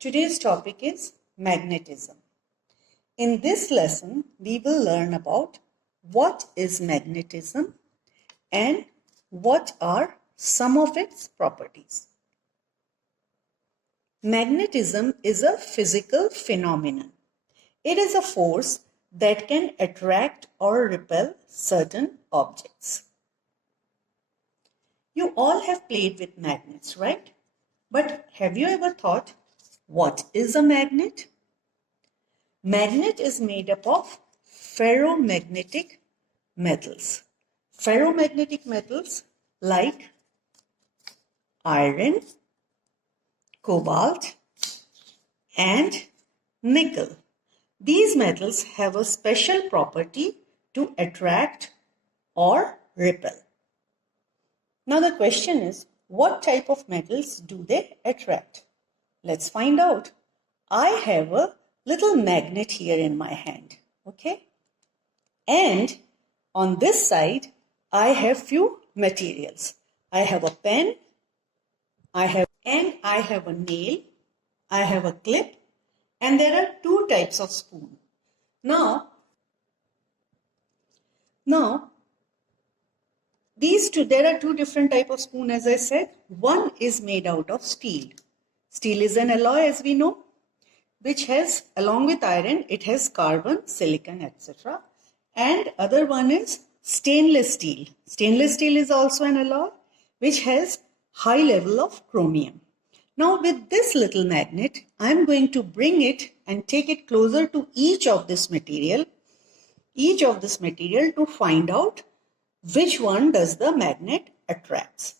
Today's topic is magnetism. In this lesson, we will learn about what is magnetism and what are some of its properties. Magnetism is a physical phenomenon. It is a force that can attract or repel certain objects. You all have played with magnets, right? But have you ever thought, what is a magnet? Magnet is made up of ferromagnetic metals. Ferromagnetic metals like iron, cobalt, and nickel. These metals have a special property to attract or repel. Now the question is, what type of metals do they attract? Let's find out. I have a little magnet here in my hand, okay? And on this side, I have few materials. I have a pen, I have a nail, I have a clip, and there are two types of spoon. Now, there are two different types of spoon, as I said. One is made out of steel. Steel is an alloy, as we know, which has, along with iron, it has carbon, silicon, etc. And other one is stainless steel. Stainless steel is also an alloy, which has high level of chromium. Now with this little magnet, I am going to bring it and take it closer to each of this material to find out which one does the magnet attracts.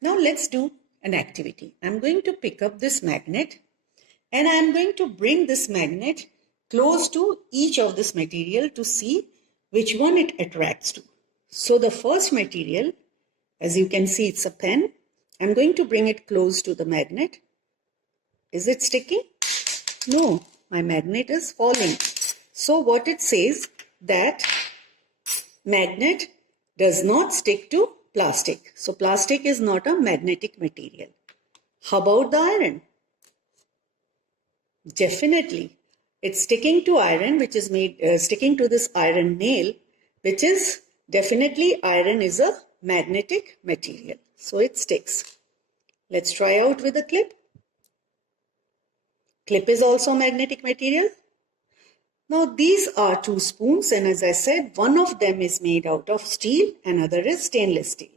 Now let's do an activity. I'm going to pick up this magnet and I'm going to bring this magnet close to each of this material to see which one it attracts to. So the first material, as you can see, it's a pen. I'm going to bring it close to the magnet. Is it sticking? No, my magnet is falling. So what it says that magnet does not stick to plastic. So plastic is not a magnetic material. How about the iron? Definitely. It's sticking to iron, which is sticking to this iron nail, which is definitely iron is a magnetic material. So it sticks. Let's try out with a clip. Clip is also magnetic material. Now these are two spoons, and as I said, one of them is made out of steel and other is stainless steel.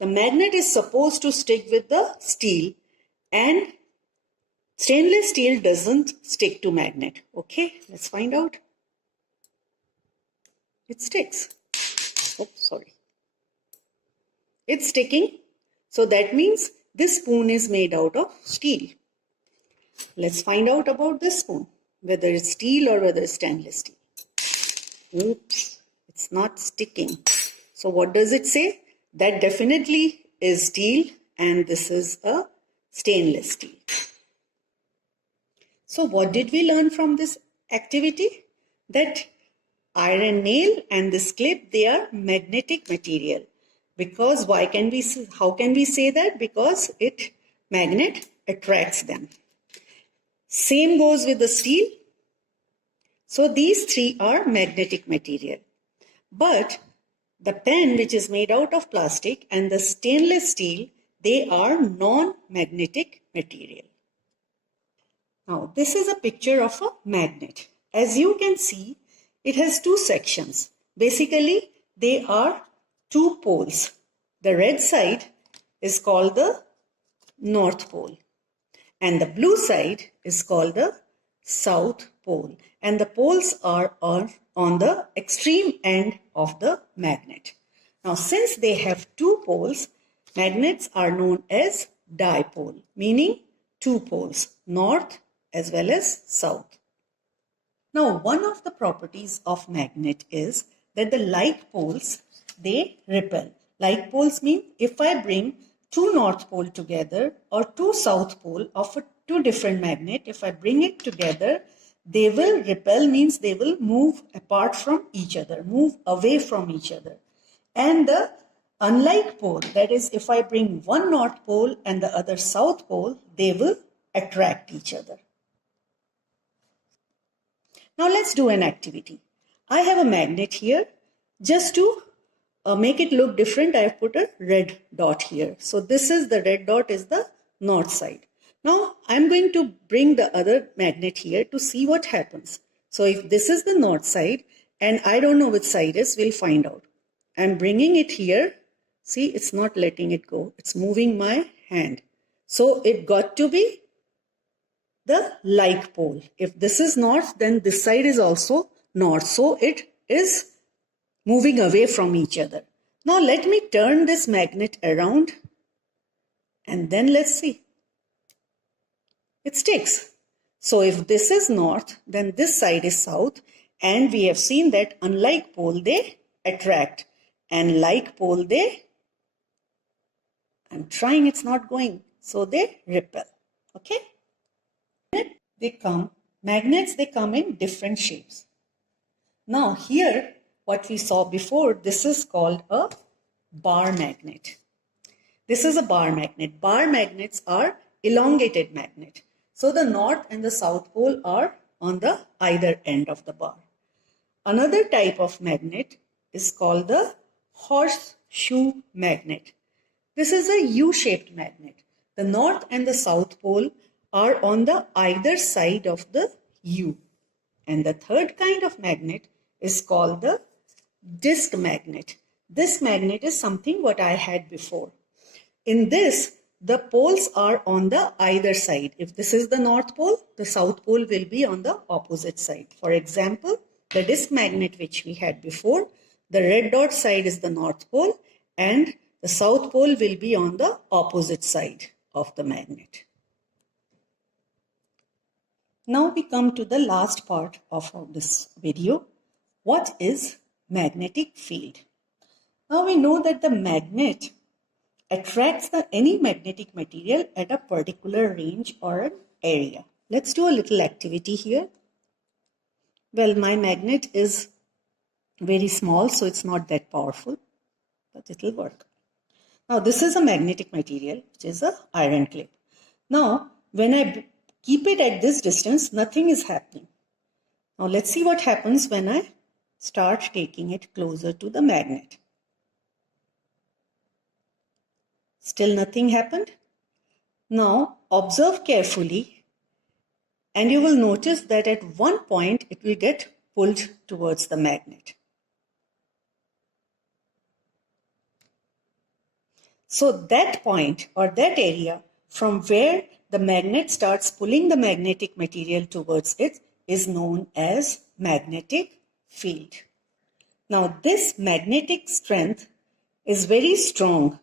The magnet is supposed to stick with the steel, and stainless steel doesn't stick to magnet. Okay, let's find out. It sticks. Oh, sorry. It's sticking. So that means this spoon is made out of steel. Let's find out about this spoon, whether it's steel or whether it's stainless steel. Oops, it's not sticking. So what does it say? That definitely is steel and this is a stainless steel. So what did we learn from this activity? That iron nail and this clip, they are magnetic material. Because how can we say that? Because magnet attracts them. Same goes with the steel. So these three are magnetic material. But the pen, which is made out of plastic, and the stainless steel, they are non-magnetic material. Now this is a picture of a magnet. As you can see, it has two sections. Basically, they are two poles. The red side is called the North Pole and the blue side is called the South Pole, and the poles are on the extreme end of the magnet. Now since they have two poles, magnets are known as dipole, meaning two poles, north as well as south. Now one of the properties of magnet is that the like poles, they repel. Like poles mean if I bring two north pole together or two south pole of two different magnet, if I bring it together, they will repel, means they will move apart from each other, move away from each other. And the unlike pole, that is if I bring one north pole and the other south pole, they will attract each other. Now let's do an activity. I have a magnet here. Just to make it look different, I have put a red dot here. So this is the red dot is the north side. Now I'm going to bring the other magnet here to see what happens. So if this is the north side and I don't know which side is, we'll find out. I'm bringing it here. See, it's not letting it go. It's moving my hand. So it got to be the like pole. If this is north, then this side is also north. So it is moving away from each other. Now let me turn this magnet around and then let's see. It sticks. So if this is north, then this side is south, and we have seen that unlike pole they attract and like pole I'm trying, it's not going, so they repel. Okay? Magnets they come in different shapes. Now here, what we saw before, this is called a bar magnet. This is a bar magnet. Bar magnets are elongated magnet. So the north and the south pole are on the either end of the bar. Another type of magnet is called the horseshoe magnet. This is a U-shaped magnet. The north and the south pole are on the either side of the U. And the third kind of magnet is called the disc magnet. This magnet is something what I had before. In this, the poles are on the either side. If this is the north pole, the south pole will be on the opposite side. For example, the disc magnet which we had before, the red dot side is the north pole and the south pole will be on the opposite side of the magnet. Now we come to the last part of this video. What is magnetic field? Now we know that the magnet attracts any magnetic material at a particular range or an area. Let's do a little activity here. Well, my magnet is very small, so it's not that powerful, but it will work. Now this is a magnetic material, which is an iron clip. Now when I keep it at this distance, nothing is happening. Now let's see what happens when I start taking it closer to the magnet. Still nothing happened. Now observe carefully and you will notice that at one point it will get pulled towards the magnet. So that point or that area from where the magnet starts pulling the magnetic material towards it is known as magnetic field. Now this magnetic strength is very strong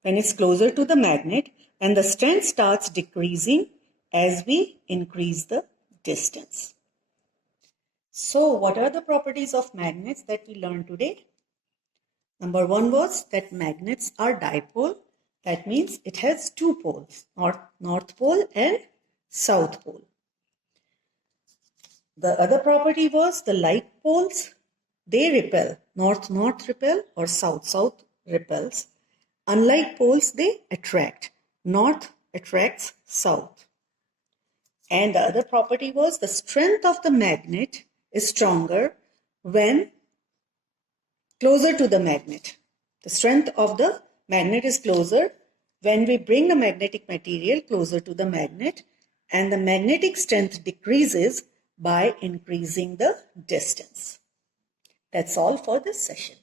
when it's closer to the magnet, and the strength starts decreasing as we increase the distance. So what are the properties of magnets that we learned today? Number one was that magnets are dipole. That means it has two poles, north pole and south pole. The other property was the like poles, they repel. North repel or south repels. Unlike poles, they attract. North attracts south. And the other property was the strength of the magnet is stronger when closer to the magnet. The strength of the magnet is closer when we bring the magnetic material closer to the magnet, and the magnetic strength decreases by increasing the distance. That's all for this session.